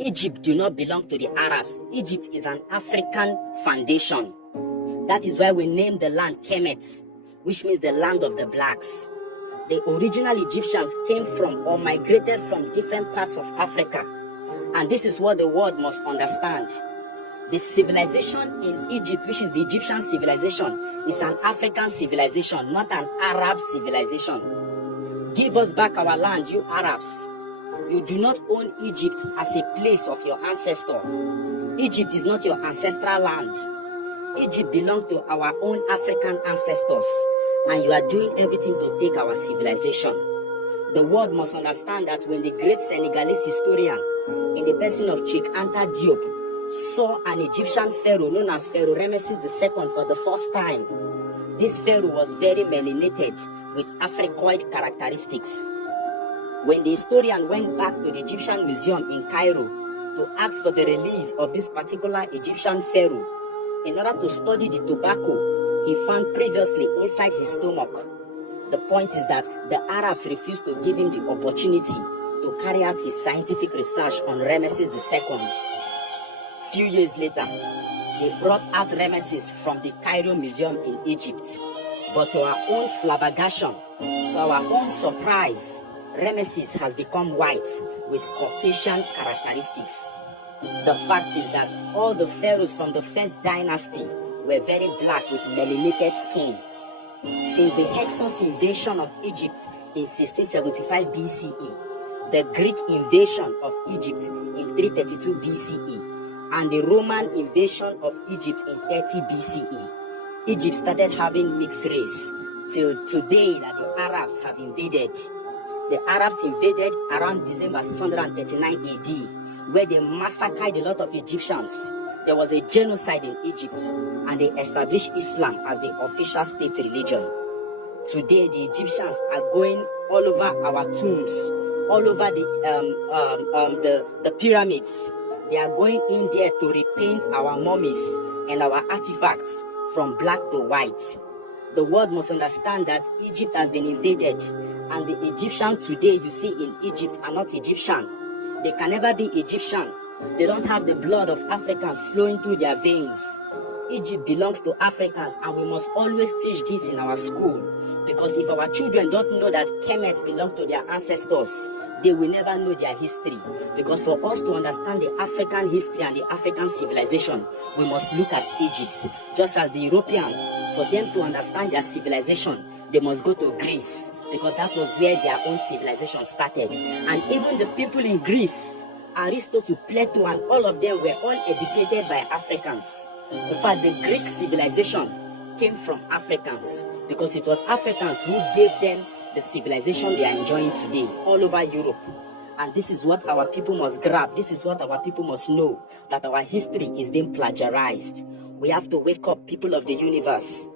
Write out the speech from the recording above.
Egypt do not belong to the Arabs. Egypt is an African foundation. That is why we named the land Kemet, which means the land of the blacks. The original Egyptians came from or migrated from different parts of Africa. And this is what the world must understand. The civilization in Egypt, which is the Egyptian civilization, is an African civilization, not an Arab civilization. Give us back our land, you Arabs. You do not own Egypt as a place of your ancestor. Egypt is not your ancestral land. Egypt belonged to our own African ancestors, and you are doing everything to take our civilization. The world must understand that when the great Senegalese historian, in the person of Cheikh Anta Diop, saw an Egyptian pharaoh known as Pharaoh Ramesses II for the first time, this pharaoh was very melanated with Africoid characteristics. When the historian went back to the Egyptian Museum in Cairo to ask for the release of this particular Egyptian pharaoh, in order to study the tobacco he found previously inside his stomach, the point is that the Arabs refused to give him the opportunity to carry out his scientific research on Ramesses II. Few years later, they brought out Ramesses from the Cairo Museum in Egypt. But to our own flabbergastion, to our own surprise, Ramesses has become white with Caucasian characteristics. The fact is that all the pharaohs from the first dynasty were very black with melanated skin. Since the Hyksos invasion of Egypt in 1675 BCE, the Greek invasion of Egypt in 332 BCE, and the Roman invasion of Egypt in 30 BCE, Egypt started having mixed race till today that the Arabs have invaded. The Arabs invaded around December 639 AD, where they massacred a lot of Egyptians. There was a genocide in Egypt, and they established Islam as the official state religion. Today, the Egyptians are going all over our tombs, all over the pyramids. They are going in there to repaint our mummies and our artifacts from black to white. The world must understand that Egypt has been invaded, and the Egyptians today you see in Egypt are not Egyptian. They can never be Egyptian. They don't have the blood of Africans flowing through their veins. Egypt belongs to Africans, and we must always teach this in our school, because if our children don't know that Kemet belonged to their ancestors, they will never know their history. Because for us to understand the African history and the African civilization, we must look at Egypt. Just as the Europeans, for them to understand their civilization, they must go to Greece, because that was where their own civilization started. And even the people in Greece, Aristotle, Plato, and all of them were all educated by Africans. In fact, the Greek civilization came from Africans, because it was Africans who gave them the civilization they are enjoying today all over Europe. And this is what our people must grab. This is what our people must know, that our history is being plagiarized. We have to wake up, people of the universe,